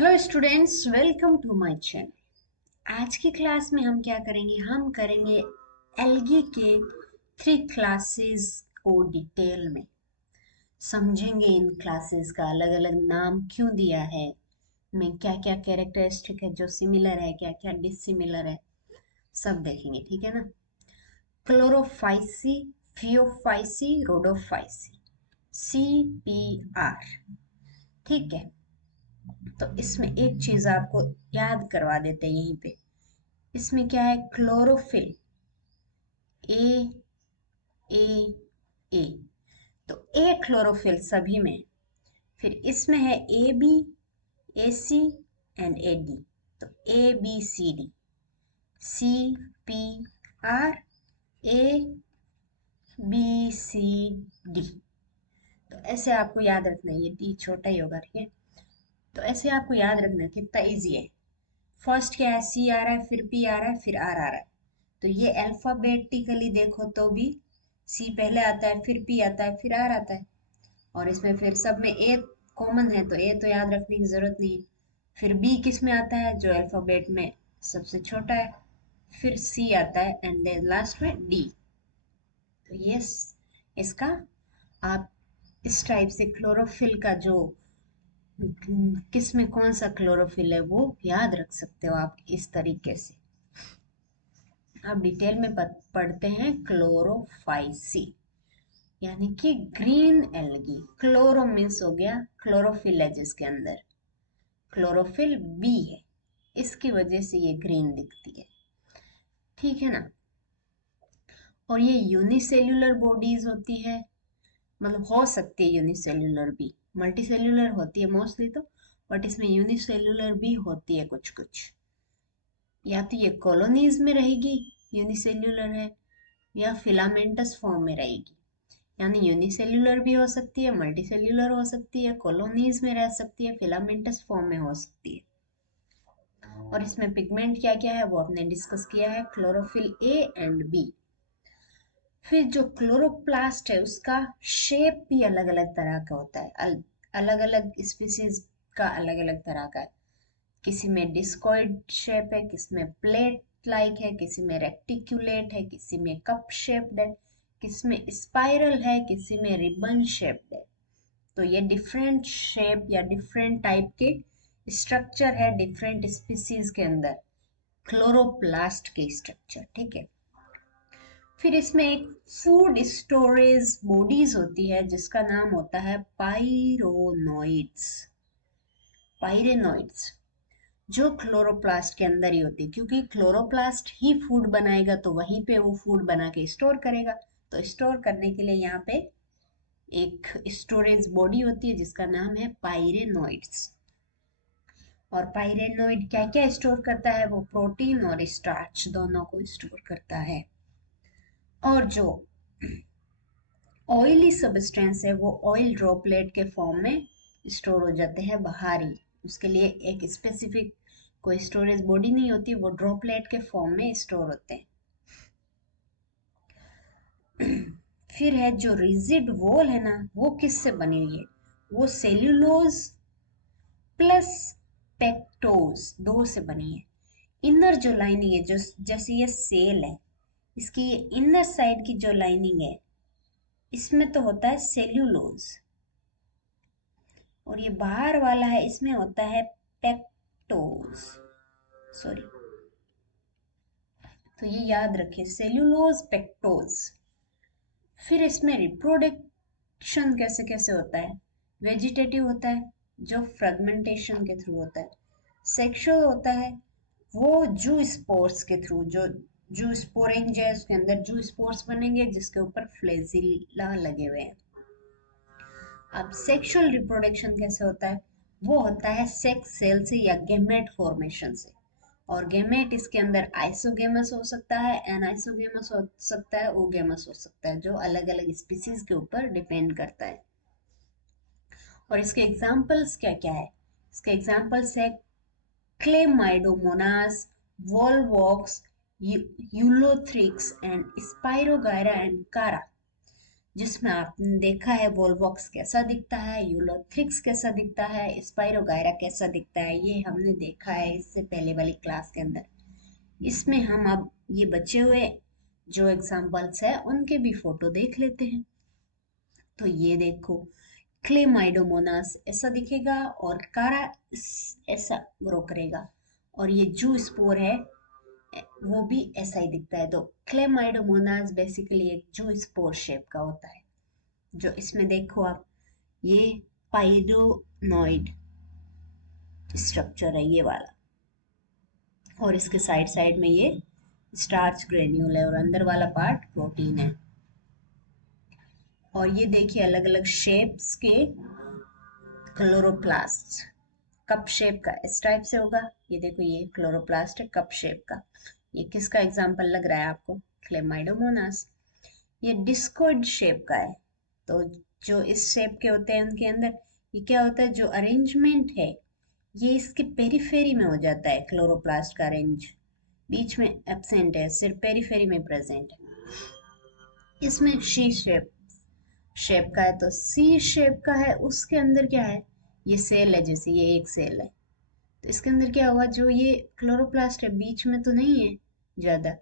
Hello students, welcome to my channel. आज की class में हम क्या करेंगे? हम करेंगे एल्गी के 3 क्लासेस को डिटेल में समझेंगे। इन क्लासेस का अलग अलग नाम क्यों दिया है, में क्या क्या कैरेक्टरिस्टिक है जो सिमिलर है, क्या क्या डिसिमिलर है, सब देखेंगे। ठीक है ना? Chlorophyceae, Phaeophyceae, Rhodophyceae, CPR। ठीक है, तो इसमें एक चीज आपको याद करवा देते हैं यहीं पे। इसमें क्या है? Chlorophyll, A A A. तो ए क्लोरोफिल सभी में। फिर इसमें है A B, A C and A D. तो A B C D, CPR, A B C D. तो ऐसे आपको याद रखना है, ये डी छोटा ही होगा। ठीक है, तो ऐसे आपको याद रखना है, कितना इजी है। फर्स्ट क्या है? सी आ रहा है, फिर पी आ रहा है, फिर आर आ रहा है। तो ये अल्फाबेटिकली देखो तो भी सी पहले आता है, फिर पी आता है, फिर आर आता है। और इसमें फिर सब में ए कॉमन है, तो ए तो याद रखने की जरूरत नहीं है। फिर बी किस में आता है? जो अल्फाबेट में सबसे छोटा है। फिर सी आता है एंड देन लास्ट में डी। तो यस, इसका आप इस टाइप से क्लोरोफिल का जो किस में कौन सा क्लोरोफिल है वो याद रख सकते हो आप इस तरीके से। अब डिटेल में पढ़ते हैं क्लोरोफाइसी, यानी कि ग्रीन एल्गी। क्लोरो मीन्स हो गया क्लोरोफिल है जिसके अंदर, क्लोरोफिल बी है, इसकी वजह से ये ग्रीन दिखती है। ठीक है ना? और ये यूनिसेल्यूलर बॉडीज होती है, मतलब हो सकती है यूनिसेल्यूलर भी, मल्टीसेल्यूलर होती है मोस्टली तो, बट इसमें यूनिसेल्यूलर भी होती है कुछ कुछ। या तो ये कॉलोनीज में रहेगी, यूनिसेल्यूलर है, या फिलामेंटस फॉर्म में रहेगी। यानी यूनिसेल्यूलर भी हो सकती है, मल्टीसेल्यूलर हो सकती है, कॉलोनीज में रह सकती है, फिलामेंटस फॉर्म में हो सकती है। और इसमें पिगमेंट क्या क्या है वो आपने डिस्कस किया है, क्लोरोफिल ए एंड बी। फिर जो क्लोरोप्लास्ट है उसका शेप भी अलग अलग तरह का होता है, अलग अलग स्पीसीज का अलग अलग तरह का है। किसी में डिस्कॉइड शेप है, किसी में प्लेट लाइक है, किसी में रेक्टिकुलेट है, किसी में कप शेप्ड है, किसी में स्पाइरल है, किसी में रिबन शेप्ड है। तो ये डिफरेंट शेप या डिफरेंट टाइप के स्ट्रक्चर है डिफरेंट स्पीसीज के अंदर, क्लोरोप्लास्ट के स्ट्रक्चर। ठीक है, फिर इसमें एक फूड स्टोरेज बॉडीज होती है जिसका नाम होता है पाइरोनोइड्स। पाइरेनोइड्स जो क्लोरोप्लास्ट के अंदर ही होती है, क्योंकि क्लोरोप्लास्ट ही फूड बनाएगा तो वहीं पे वो फूड बना के स्टोर करेगा। तो स्टोर करने के लिए यहाँ पे एक स्टोरेज बॉडी होती है जिसका नाम है पाइरेनोइड्स। और पाइरेनोइड क्या क्या स्टोर करता है? वो प्रोटीन और स्टार्च दोनों को स्टोर करता है। और जो ऑयली सब्सटेंस है वो ऑयल ड्रॉपलेट के फॉर्म में स्टोर हो जाते हैं बाहर ही। उसके लिए एक स्पेसिफिक कोई स्टोरेज बॉडी नहीं होती, वो ड्रॉपलेट के फॉर्म में स्टोर होते हैं। फिर है जो रिजिड वॉल है ना, वो किससे बनी हुई है? वो सेल्यूलोज प्लस पेक्टोज दो से बनी है। इनर जो लाइनिंग है, जो जैसे ये सेल है, इसकी ये इनर साइड की जो लाइनिंग है इसमें तो होता है सेल्यूलोज, और ये बाहर वाला है इसमें होता है पेक्टोज। सॉरी, तो ये याद रखें, सेल्यूलोज पेक्टोज। फिर इसमें रिप्रोडक्शन कैसे कैसे होता है? वेजिटेटिव होता है जो फ्रेगमेंटेशन के थ्रू होता है। सेक्सुअल होता है वो जू स्पोर्स के थ्रू, जो जू स्पोरेंज है उसके अंदर जू स्पोर्स बनेंगे जिसके ऊपर फ्लैजिला लगे हुए हैं। अब सेक्सुअल रिप्रोडक्शन कैसे होता है? वो होता है सेक्स सेल से या गेमेट फॉर्मेशन से। और गेमेट इसके अंदर आइसोगेमस हो सकता है, एनाइसोगेमस हो सकता है, ओगेमस हो सकता है, जो अलग अलग स्पीसीज के ऊपर डिपेंड करता है। और इसके एग्जाम्पल्स क्या क्या है? इसके एग्जाम्पल्स है Chlamydomonas, Volvox, Ulothrix and spirogyra and कारा। जिसमें आपने देखा है वोल्वॉक्स कैसा दिखता है, यूलोथ्रिक्स कैसा दिखता है, स्पाइरोगायरा कैसा दिखता है, ये हमने देखा है इससे पहले वाली क्लास के अंदर। इसमें हम अब ये बचे हुए जो एग्जाम्पल्स है उनके भी फोटो देख लेते हैं। तो ये देखो, क्लेमाइडोमोनास ऐसा दिखेगा और कारा ऐसा ग्रो करेगा, और ये जू स्पोर है वो भी ऐसा ही दिखता है। तो क्लेमाइडोमोनास बेसिकली एक जू स्पोर शेप का होता है। जो इसमें देखो आप, ये पाइरोनॉइड स्ट्रक्चर है ये वाला, और इसके साइड साइड में ये स्टार्च ग्रेन्यूल है और अंदर वाला पार्ट प्रोटीन है। और ये देखिए अलग अलग शेप्स के क्लोरोप्लास्ट, कप शेप का इस टाइप से होगा। ये देखो ये क्लोरोप्लास्ट है कप शेप का। ये किसका एग्जाम्पल लग रहा है आपको? क्लेमाइडोमोनास। ये डिस्कोइड शेप का है। तो जो इस शेप के होते हैं उनके अंदर ये क्या होता है, जो अरेंजमेंट है ये इसके पेरिफेरी में हो जाता है। क्लोरोप्लास्ट का अरेंज बीच में एब्सेंट है, सिर्फ पेरिफेरी में प्रेजेंट है। इसमें शी शेप शेप का है, तो सी शेप का है उसके अंदर क्या है, ये सेल है, जैसे ये एक सेल है। तो इसके अंदर क्या हुआ, जो ये क्लोरोप्लास्ट है बीच में तो नहीं है ज्यादा,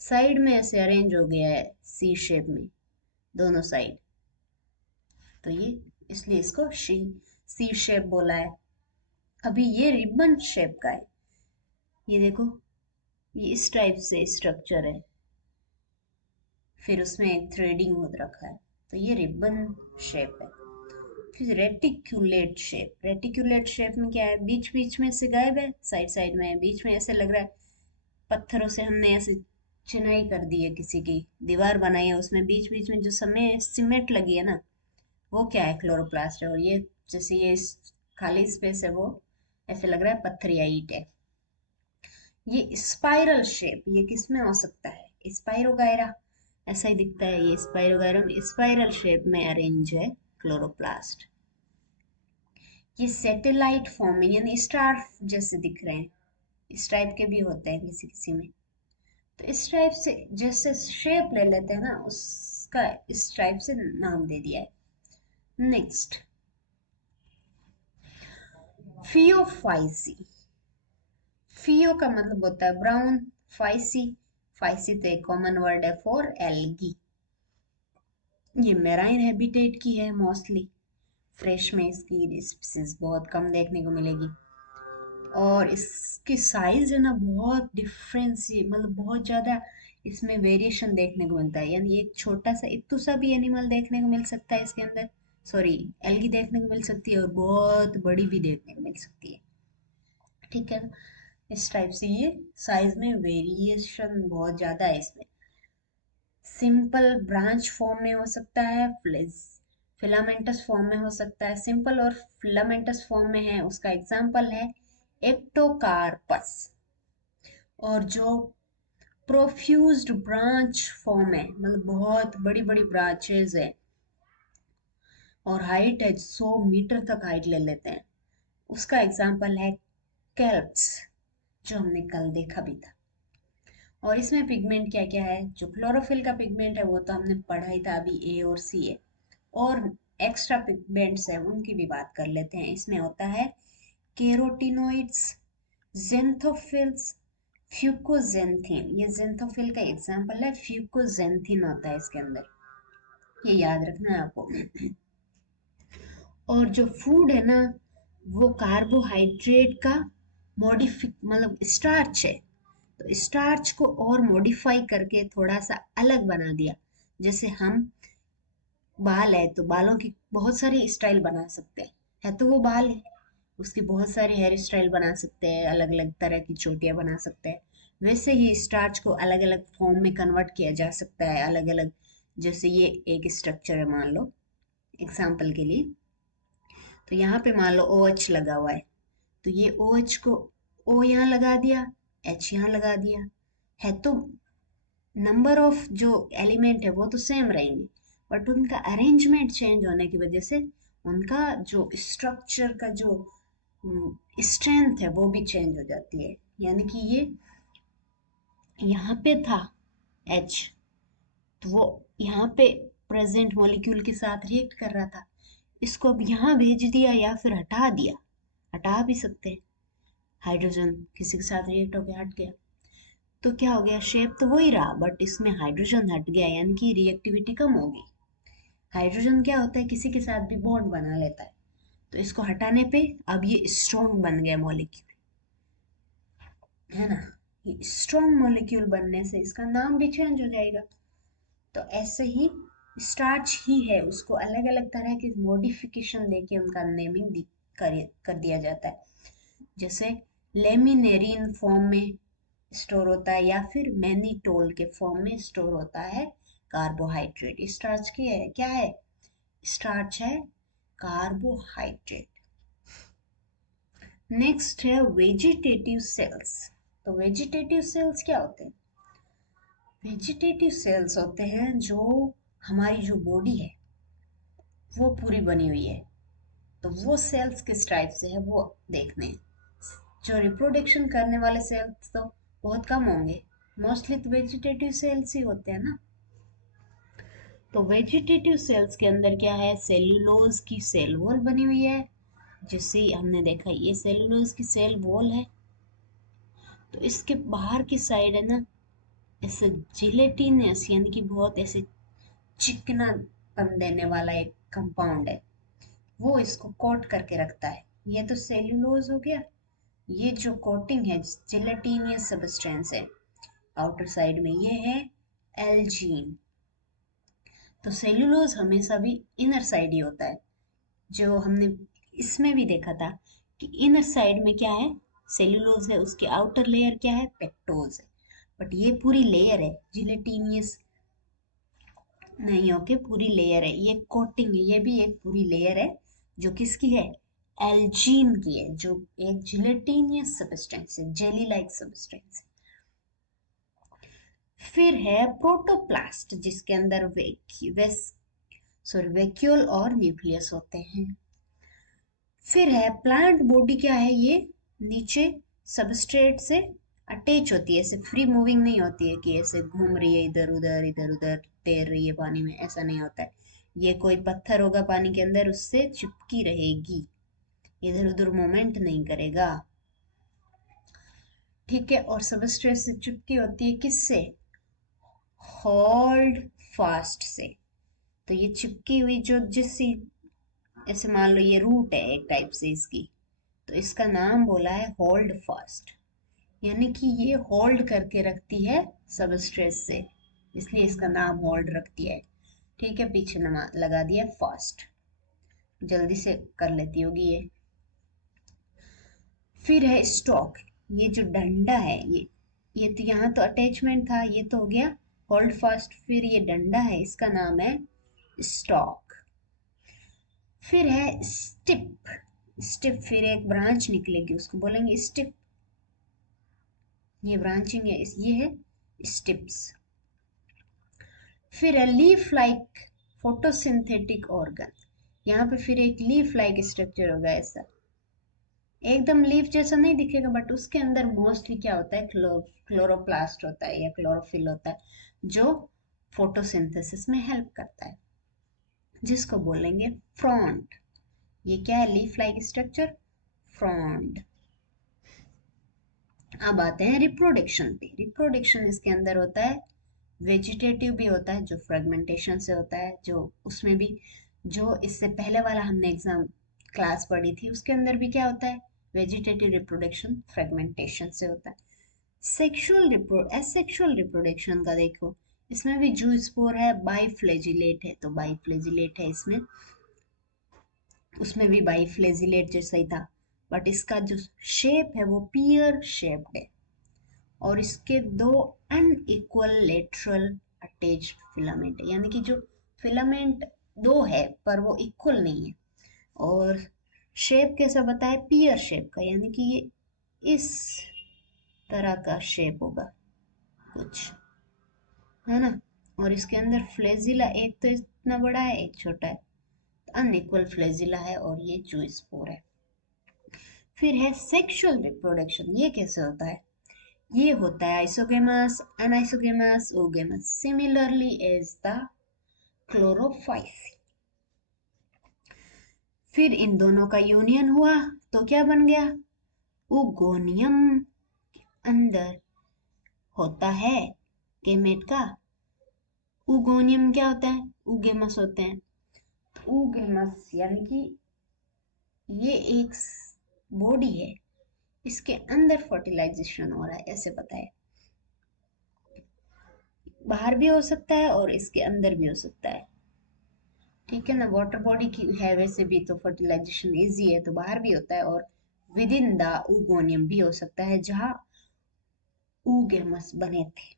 साइड में ऐसे अरेंज हो गया है सी शेप में दोनों साइड। तो ये इसलिए इसको सी शेप बोला है। अभी ये रिबन शेप का है। ये देखो ये इस टाइप से स्ट्रक्चर है, फिर उसमें एक थ्रेडिंग हो रखा है, तो ये रिबन शेप है। फिर रेटिकुलेट शेप में क्या है, बीच बीच में से गायब है, साइड साइड में है, बीच में ऐसे लग रहा है पत्थरों से हमने ऐसे चिनाई कर दी है, किसी की दीवार बनाई है, उसमें बीच बीच में जो समय सीमेंट लगी है ना, वो क्या है, क्लोरोप्लास्ट है। और ये जैसे ये खाली स्पेस है वो ऐसे लग रहा है पत्थर या ईंट है। ये स्पाइरल शेप ये किस में हो सकता है, स्पाइरोगायरा ऐसा ही दिखता है। ये स्पाइरोगायरम स्पाइरल शेप में अरेंज है क्लोरोप्लास्ट। ये सैटेलाइट फॉर्मिंग यानी स्टार जैसे दिख रहे हैं, इस टाइप के भी होते हैं किसी किसी में। तो इस टाइप से जैसे शेप ले लेते हैं ना, उसका इस टाइप से नाम दे दिया है। Next, Phaeophyceae. फियो का मतलब होता है ब्राउन, फाइसी, फाइसी तो एक कॉमन वर्ड है फॉर एल्गी। ये मेराइन हैबिटेट की है मोस्टली, फ्रेश में इसकी स्पीसीज बहुत कम देखने को मिलेगी। और इसकी साइज है ना बहुत डिफरेंस, मतलब बहुत ज्यादा इसमें वेरिएशन देखने को मिलता है। यानी एक छोटा सा इत्तू सा भी एनिमल देखने को मिल सकता है इसके अंदर, सॉरी एल्गी देखने को मिल सकती है, और बहुत बड़ी भी देखने को मिल सकती है। ठीक है, इस टाइप से ये साइज में वेरिएशन बहुत ज्यादा है इसमें। सिंपल ब्रांच फॉर्म में हो सकता है, फिलामेंटस फॉर्म में हो सकता है। सिंपल और फिलामेंटस फॉर्म में है, उसका एग्जांपल है एक्टोकार्पस। और जो प्रोफ्यूज्ड ब्रांच फॉर्म है, मतलब बहुत बड़ी बड़ी ब्रांचेस है और हाइट है 100 मीटर तक हाइट ले लेते हैं, उसका एग्जांपल है कैल्प्स, जो हमने कल देखा भी था। और इसमें पिगमेंट क्या क्या है, जो क्लोरोफिल का पिगमेंट है वो तो हमने पढ़ा ही था अभी, ए और सी है। और एक्स्ट्रा पिगमेंट्स है उनकी भी बात कर लेते हैं। इसमें होता है केरोटिनोइड्स, जेंथोफिल्स, फ्यूकोजेंथिन। ये जेंथोफिल का एग्जांपल है, फ्यूकोजेंथिन होता है इसके अंदर, ये याद रखना है आपको। और जो फूड है ना, वो कार्बोहाइड्रेट का मॉडिफिक मतलब स्टार्च है, तो स्टार्च को और मॉडिफाई करके थोड़ा सा अलग बना दिया। जैसे हम बाल है तो बालों की बहुत सारी स्टाइल बना सकते हैं, है तो वो बाल है, उसकी बहुत सारी हेयर स्टाइल बना सकते हैं, अलग अलग तरह की चोटियां बना सकते हैं। वैसे ही स्टार्च को अलग अलग फॉर्म में कन्वर्ट किया जा सकता है, अलग अलग। जैसे ये एक स्ट्रक्चर है मान लो एग्जाम्पल के लिए, तो यहाँ पे मान लो ओ एच लगा हुआ है, तो ये ओ एच को ओ यहाँ लगा दिया, एच यहाँ लगा दिया, है तो नंबर ऑफ जो एलिमेंट है वो तो सेम रहेंगे, बट उनका अरेंजमेंट चेंज होने की वजह से उनका जो स्ट्रक्चर का जो स्ट्रेंथ है वो भी चेंज हो जाती है। यानी कि ये यहाँ पे था एच, तो वो यहाँ पे प्रेजेंट मॉलिक्यूल के साथ रिएक्ट कर रहा था, इसको अब यहाँ भेज दिया या फिर हटा दिया, हटा भी सकते हैं। हाइड्रोजन किसी के साथ रिएक्ट होकर हट गया तो क्या हो गया, शेप तो वही रहा बट इसमें हाइड्रोजन हट गया, यानी कि रिएक्टिविटी कम होगी। हाइड्रोजन क्या होता है, किसी के साथ भी बॉन्ड बना लेता है, तो इसको हटाने पे अब ये स्ट्रॉन्ग बन गया मॉलिक्यूल, है ना। ये स्ट्रॉन्ग मॉलिक्यूल बनने से इसका नाम भी चेंज हो जाएगा। तो ऐसे ही स्टार्च ही है, उसको अलग अलग तरह के मॉडिफिकेशन देके उनका नेमिंग कर दिया जाता है। जैसे लेमिनेरिन फॉर्म में स्टोर होता है या फिर मैनिटोल के फॉर्म में स्टोर होता है कार्बोहाइड्रेट। स्टार्च की है क्या है, स्टार्च है कार्बोहाइड्रेट। नेक्स्ट है वेजिटेटिव सेल्स। तो वेजिटेटिव सेल्स क्या होते हैं, वेजिटेटिव सेल्स होते हैं जो हमारी जो बॉडी है वो पूरी बनी हुई है, तो वो सेल्स किस टाइप से है वो देखने हैं। जो रिप्रोडक्शन करने वाले सेल्स तो बहुत कम होंगे, मोस्टली तो वेजिटेटिव सेल्स ही होते हैं ना। तो वेजिटेटिव सेल्स के अंदर क्या है, सेल्यूलोज की सेल वॉल बनी हुई है, जिसे हमने देखा ये सेल्यूलोज की सेल वॉल है। तो इसके बाहर की साइड है ना, ऐसे जिलेटिनस यानी कि बहुत ऐसे चिकनापन देने वाला एक कंपाउंड है, वो इसको कोट करके रखता है। ये तो सेल्यूलोज हो गया, ये जो कोटिंग है जिलेटिनियस सब्सटेंस है आउटर साइड में, ये है एल्जीन। तो सेल्यूलोज हमेशा भी इनर साइड ही होता है, जो हमने इसमें भी देखा था कि इनर साइड में क्या है, सेल्यूलोज है, उसके आउटर लेयर क्या है, पेक्टोज है। बट ये पूरी लेयर है, जिलेटिनियस नहीं होके पूरी लेयर है, ये कोटिंग है, ये भी एक पूरी लेयर है जो किसकी है, एल्जीन की है, जो एक जिलेटिनियस सब्सटेंस है, जेली लाइक सब्सटेंस। फिर है प्रोटोप्लास्ट, जिसके अंदर वैक्यूल और न्यूक्लियस होते हैं। फिर है प्लांट बॉडी, क्या है ये, नीचे सबस्ट्रेट से अटैच होती है, ऐसे फ्री मूविंग नहीं होती है कि ऐसे घूम रही है इधर उधर तैर रही है पानी में, ऐसा नहीं होता है। ये कोई पत्थर होगा पानी के अंदर, उससे चिपकी रहेगी, इधर उधर मूवमेंट नहीं करेगा, ठीक है। और सबस्ट्रेट से चिपकी होती है किससे, होल्ड फास्ट से। तो ये चिपकी हुई जो जिस, ऐसे मान लो ये रूट है एक टाइप से इसकी, तो इसका नाम बोला है होल्ड फास्ट, यानी कि ये होल्ड करके रखती है सबस्ट्रेट से, इसलिए इसका नाम होल्ड रख दिया है, ठीक है। पीछे लगा दिया फास्ट, जल्दी से कर लेती होगी ये। फिर है स्टॉक, ये जो डंडा है, ये तो यहाँ तो अटैचमेंट था, ये तो हो गया होल्ड फास्ट। फिर ये डंडा है, इसका नाम है स्टॉक। फिर है स्टिप, स्टिप फिर एक ब्रांच निकलेगी, उसको बोलेंगे स्टिप, ये ब्रांचिंग है, ये है स्टिप्स। फिर है लीफ लाइक फोटोसिंथेटिक ऑर्गन, यहाँ पे फिर एक लीफ लाइक स्ट्रक्चर होगा, ऐसा एकदम लीफ जैसा नहीं दिखेगा, बट उसके अंदर मोस्टली क्या होता है, क्लोरोप्लास्ट होता है या क्लोरोफिल होता है, जो फोटोसिंथेसिस में हेल्प करता है, जिसको बोलेंगे फ्रॉन्ट। ये क्या है, लीफ लाइक स्ट्रक्चर, फ्रॉन्ट। अब आते हैं रिप्रोडक्शन पे। रिप्रोडक्शन इसके अंदर होता है, वेजिटेटिव भी होता है जो फ्रेगमेंटेशन से होता है, जो उसमें भी, जो इससे पहले वाला हमने एग्जाम क्लास पढ़ी थी उसके अंदर भी क्या होता है, वेजिटेटिव रिप्रोडक्शन फ्रेगमेंटेशन से होता है। एसेक्सुअल रिप्रोडक्शन का देखो, इसमें भी जूस्पोर है, बाइफ्लेजिलेट है, तो बाइफ्लेजिलेट है इसमें, उसमें भी बाइफ्लेजिलेट जैसा ही था, बट इसका जो शेप है वो पियर शेप्ड है, और इसके दो अनइक्वल लेटरल अटैच्ड फिलामेंट है, यानी कि जो फिलामेंट दो है पर वो इक्वल नहीं है। और शेप कैसा बताया, पियर शेप का, यानी कि ये इस तरह का शेप होगा कुछ, है ना। और इसके अंदर फ्लेजिला एक तो इतना बड़ा है एक छोटा है, अनइक्वल फ्लेजिला है, और ये जूस्पोर है। फिर है सेक्सुअल रिप्रोडक्शन, ये कैसे होता है, ये होता है isogamous, anisogamous, oogamous, similarly as the Chlorophyceae. फिर इन दोनों का यूनियन हुआ तो क्या बन गया? उगोनियम। अंदर होता है गेमेट का उगोनियम क्या होता है? उगेमस होते हैं। उगेमस यानी कि ये एक बॉडी है, इसके अंदर फर्टिलाइजेशन हो रहा है, ऐसे बताया। बाहर भी हो सकता है और इसके अंदर भी हो सकता है, ठीक है ना। वाटर बॉडी की है वैसे भी, तो फर्टिलाइजेशन इजी है, तो बाहर भी होता है और विद इन द उगोनियम भी हो सकता है जहां उगेमस बने थे।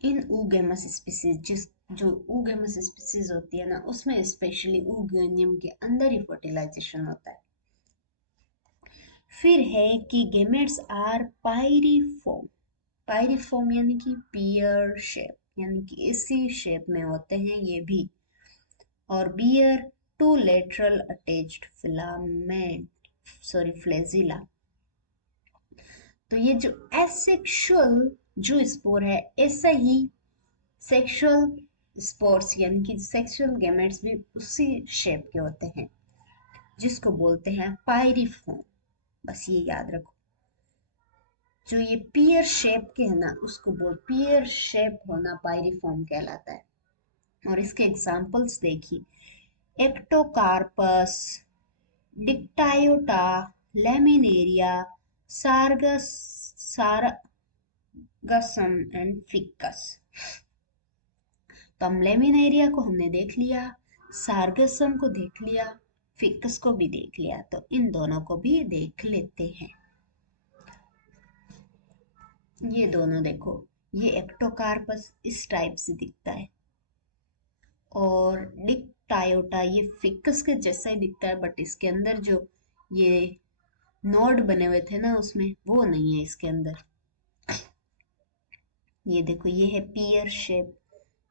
इन उगेमस स्पीसीज जो उगेमस स्पीसीज होती है ना, उसमें स्पेशली उगोनियम के अंदर ही फर्टिलाइजेशन होता है। फिर है कि गेमेट्स आर पायरिफॉर्म। पायरिफॉर्म यानी कि पियर शेप, यानी कि इसी शेप में होते हैं ये भी। और bear two lateral attached filament, sorry flagella. तो ये जो एसेक्सुअल जो स्पोर है, ऐसा ही सेक्सुअल स्पोर्स यानी कि सेक्सुअल गेमेट्स भी उसी शेप के होते हैं, जिसको बोलते हैं पायरिफॉर्म। बस ये याद रखो, जो ये पियर शेप के है ना, उसको बोल पियर शेप होना पायरिफॉर्म कहलाता है। और इसके एग्जांपल्स देखिए, एक्टोकार्पस, डिक्टायोटा, लेमिनेरिया, सार्गस, सारगसम एंड फिकस। तो हम लेमिनेरिया को हमने देख लिया, सार्गसम को देख लिया, फिकस को भी देख लिया, तो इन दोनों को भी देख लेते हैं। ये दोनों देखो, ये एक्टोकार्पस इस टाइप से दिखता है और डिक्टायोटा ये फिकस के जैसा ही दिखता है, बट इसके अंदर जो ये नोड बने हुए थे ना, उसमें वो नहीं है इसके अंदर। ये देखो, ये है पियर शेप।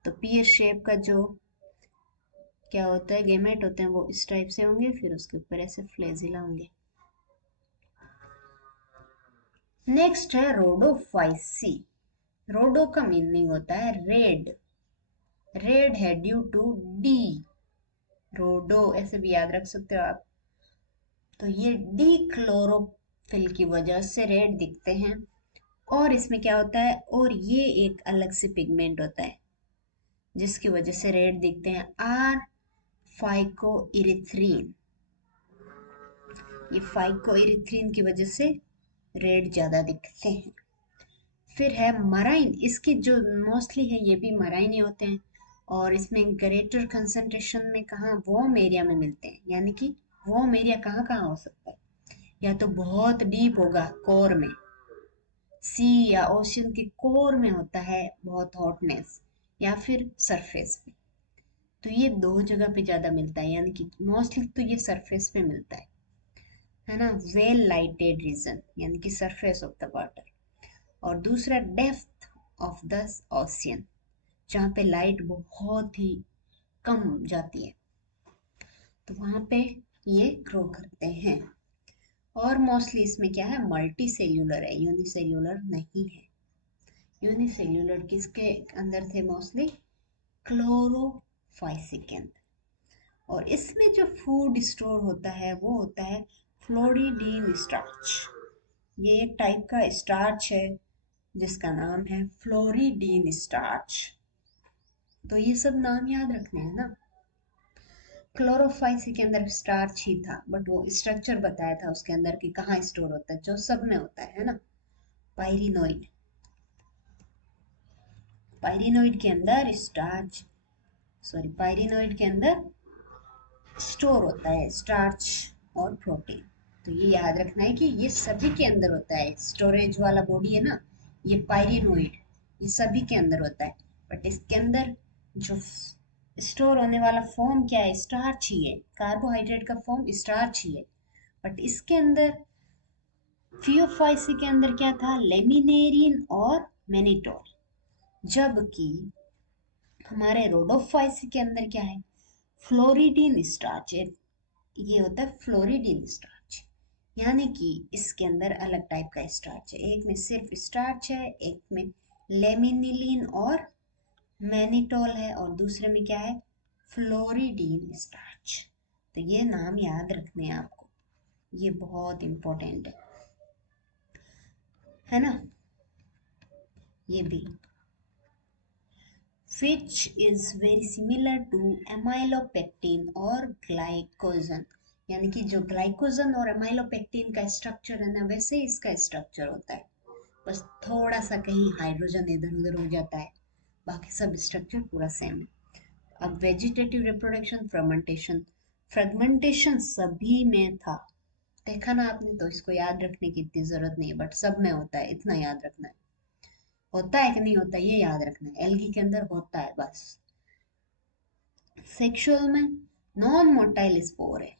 तो पियर शेप का जो क्या होता है, गेमेट होते हैं, वो इस टाइप से होंगे, फिर उसके ऊपर ऐसे फ्लैजिला होंगे। नेक्स्ट है रोडोफाइसी। रोडो का मीनिंग होता है रेड। रेड है ड्यू टू डी, रोडो ऐसे भी याद रख सकते हो आप। तो ये डी क्लोरोफिल की वजह से रेड दिखते हैं। और इसमें क्या होता है, और ये एक अलग से पिगमेंट होता है जिसकी वजह से रेड दिखते हैं, आर फाइको इरिथ्रीन। ये फाइको इरिथ्रीन की वजह से रेड ज्यादा दिखते हैं। फिर है मराइन, इसकी जो मोस्टली है ये भी मराइन ही होते हैं, और इसमें ग्रेटर कंसंट्रेशन में कहाँ, वॉर्म एरिया में मिलते हैं। यानी कि वॉर्म एरिया कहाँ कहाँ हो सकता है, या तो बहुत डीप होगा कोर में, सी या ओशियन के कोर में होता है बहुत हॉटनेस, या फिर सरफेस पे। तो ये दो जगह पे ज्यादा मिलता है, यानी कि मोस्टली तो ये सरफेस पे मिलता है ना। वेल लाइटेड रीजन यानी कि सरफेस ऑफ द वाटर। और दूसरा डेप्थ ऑफ द ओशियन, जहाँ पे लाइट बहुत ही कम जाती है, तो वहां पे ये ग्रो करते हैं। और मोस्टली इसमें क्या है, मल्टी सेल्यूलर है, यूनिसेल्यूलर नहीं है। यूनिसेल्यूलर किसके अंदर थे, मोस्टली क्लोरोफाइसी के अंदर। और इसमें जो फूड स्टोर होता है वो होता है फ्लोरिडीन स्टार्च। ये एक टाइप का स्टार्च है जिसका नाम है फ्लोरिडीन स्टार्च। तो ये सब नाम याद रखने हैं ना। क्लोरोफाइसी के अंदर स्टार्च ही था, बट वो स्ट्रक्चर बताया था उसके अंदर कि कहाँ स्टोर होता है, जो सब में होता है ना। पायरिनोइड, पायरिनोइड के अंदर स्टार्च, सॉरी पायरिनोइड के अंदर स्टोर होता है स्टार्च और प्रोटीन। तो ये याद रखना है कि ये सभी के अंदर होता है, स्टोरेज वाला बॉडी है ना, ये पायरिनोइड, ये सभी के अंदर होता है। बट इसके अंदर जो स्टोर होने वाला फॉर्म क्या है, स्टार्च ही है, कार्बोहाइड्रेट का फॉर्म स्टार्च ही है। बट इसके अंदर थियोफाइसी के अंदर क्या था, लेमिनेरिन और मैनिटोल। जबकि हमारे रोडोफाइसी के अंदर क्या है, फ्लोरिडीन स्टार्च है। ये होता है फ्लोरिडीन स्टार्च, यानी कि इसके अंदर अलग टाइप का स्टार्च है, एक में सिर्फ स्टार्च है, एक में लेमिनिलिन और मैनिटोल है और दूसरे में क्या है, फ्लोरिडीन स्टार्च। तो ये नाम याद रखने हैं आपको, ये बहुत इंपॉर्टेंट है ना। ये भी, which is very similar to amylopectin और ग्लाइकोजन, यानी कि जो ग्लाइकोजन और amylopectin का स्ट्रक्चर है ना, वैसे ही इसका स्ट्रक्चर होता है, बस थोड़ा सा कहीं हाइड्रोजन इधर उधर हो जाता है, बाकी सब स्ट्रक्चर पूरा सेम है। अब वेजिटेटिव रिप्रोडक्शन, फ्रमेंटेशन, फ्रेगमेंटेशन सभी में था, देखा ना आपने, तो इसको याद रखने की इतनी जरूरत नहीं है, बट सब में होता है, इतना याद रखना है। होता है कि नहीं होता ये याद रखना है, एल्गी के अंदर होता है बस। सेक्सुअल में नॉन मोटाइल स्पोर है,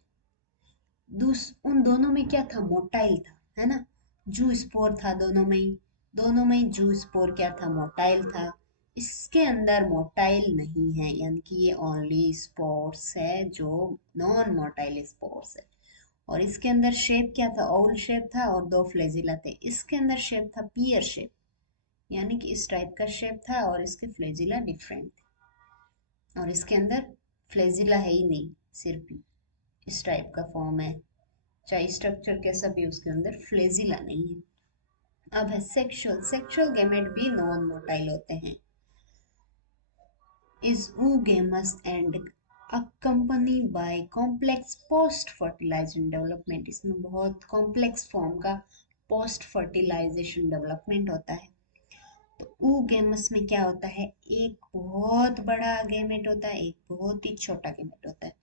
उन दोनों में क्या था, मोटाइल था, है ना, जू स्पोर था दोनों में ही, दोनों में ही जू स्पोर क्या था, मोटाइल था। इसके अंदर मोटाइल नहीं है, यानी कि ये ओनली स्पोर्स है जो नॉन मोटाइल स्पोर्स है। और इसके अंदर शेप क्या था, ओवल शेप था और दो फ्लेजिला थे। इसके अंदर शेप था पियर शेप, यानी कि इस टाइप का शेप था और इसके फ्लेजिला डिफरेंट थे। और इसके अंदर फ्लेजिला है ही नहीं, सिर्फ इस टाइप का फॉर्म है, चाहे स्ट्रक्चर कैसा भी, उसके अंदर फ्लेजिला नहीं है। अब है सेक्सुअल, सेक्सुअल गैमेट भी नॉन मोटाइल होते हैं, is oogamous and accompanied by complex post fertilization development, इसमें बहुत कॉम्प्लेक्स फॉर्म का पोस्ट फर्टिलाइजेशन डेवलपमेंट होता है। तो oogamous में क्या होता है, एक बहुत बड़ा गैमेट होता है, एक बहुत ही छोटा गैमेट होता है,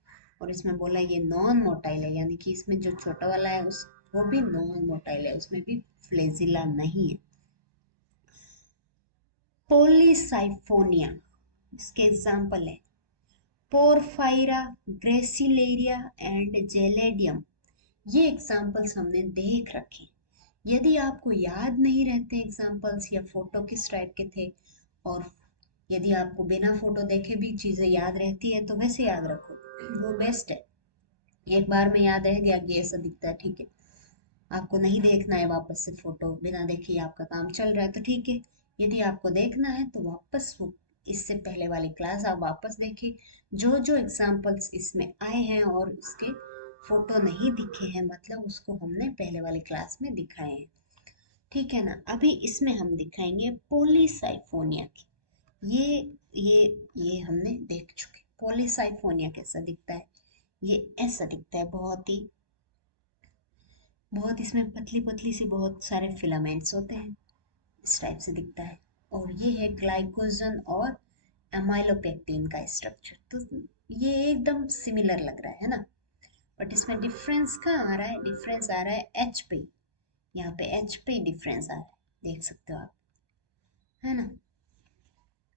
और इसमें बोला ये नॉन मोटाइल है, यानी कि इसमें जो छोटा वाला है उस वो भी नॉन मोटाइल है, उसमें भी फ्लेजिला नहीं है। पॉलीसाइफोनिया, इसके एग्जाम्पल है पोरफायरा, ग्रेसिलेरिया एंड जेलेडियम। ये एग्जाम्पल्स हमने देख रखे, यदि आपको याद नहीं रहते एग्जाम्पल्स या फोटो किस टाइप के थे, और यदि आपको बिना फोटो देखे भी चीजें याद रहती है तो वैसे याद रखो, वो बेस्ट है। एक बार में याद रह गया कि ऐसा दिखता है, ठीक है, आपको नहीं देखना है वापस से फोटो, बिना देखे आपका काम चल रहा है तो ठीक है। यदि आपको देखना है तो वापस वो इससे पहले वाली क्लास आप वापस देखिए, जो जो एग्जाम्पल्स इसमें आए हैं और उसके फोटो नहीं दिखे हैं, मतलब उसको हमने पहले वाली क्लास में दिखाए हैं, ठीक है ना। अभी इसमें हम दिखाएंगे पोलीसाइफोनिया की, ये ये हमने देख चुके। पोलीसाइफोनिया कैसा दिखता है, ये ऐसा दिखता है, बहुत इसमें पतली पतली सी बहुत सारे फिलामेंट्स होते हैं, इस टाइप से दिखता है। और ये है ग्लाइकोजन और एमाइलोपेक्टिन का स्ट्रक्चर, तो ये एकदम सिमिलर लग रहा है ना, बट इसमें डिफरेंस कहाँ आ रहा है, डिफरेंस आ रहा है एच पे, यहाँ पे एच पे डिफरेंस आ रहा है, देख सकते हो आप, है ना।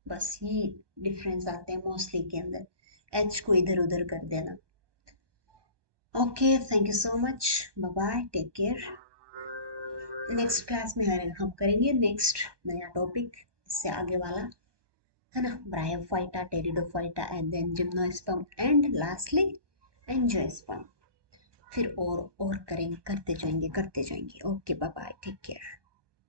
बस ये डिफरेंस आते हैं मोस्टली के अंदर, एच को इधर उधर कर देना। Okay, thank you so much, bye bye, take care. Next class में हम करेंगे नेक्स्ट नया टॉपिक, इससे आगे वाला, है ना, bryophyta, pteridophyta and then gymnosperm and lastly angiosperm. फिर और करेंगे, करते जाएंगे। Okay, bye bye, take care.